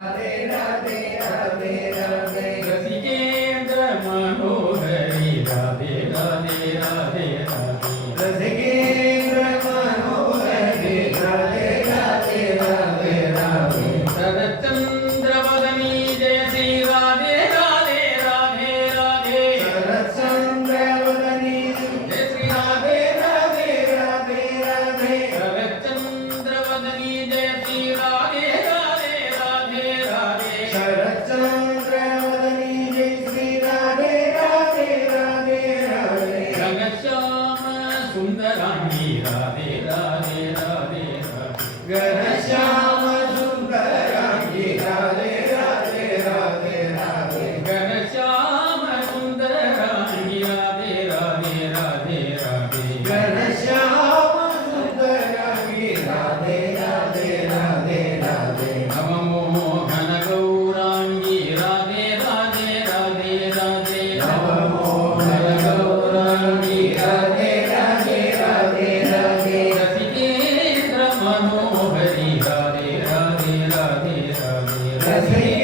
Radhe Radhe Radhe Radhe रसिकेन्द्र Manohari Radhe Radhe Radhe Radhe रसिकेन्द्र Manohari Radhe Radhe Radhe Radhe शरच्चन्द्रवदनी Jai Shri Radhe Radhe Radhe Radhe शरच्चन्द्रवदनी Jai Shri Radhe Radhe Radhe Radhe शरच्चन्द्रवदनी Jai Shri Radhe Radhe Radhe Radhe शरच्चन्द्रवदनी Jai Shri Radhe Radhe Radhe Radhe Ghanshyam सुंदरांगी Radhe Radhe Radhe Radhe Ghanshyam सुंदरांगी Radhe Radhe Radhe Radhe Ghanshyam सुंदरांगी Radhe Radhe Radhe Radhe Ghanshyam सुंदरांगी Radhe Radhe Radhe Radhe नवमोहन Gaurangi Radhe Radhe Radhe Radhe नवमोहन Gaurangi Radhe Radhe Radhe Radhe रसिकेन्द्र Manohari Radhe Radhe Radhe Radhe रसिकेन्द्र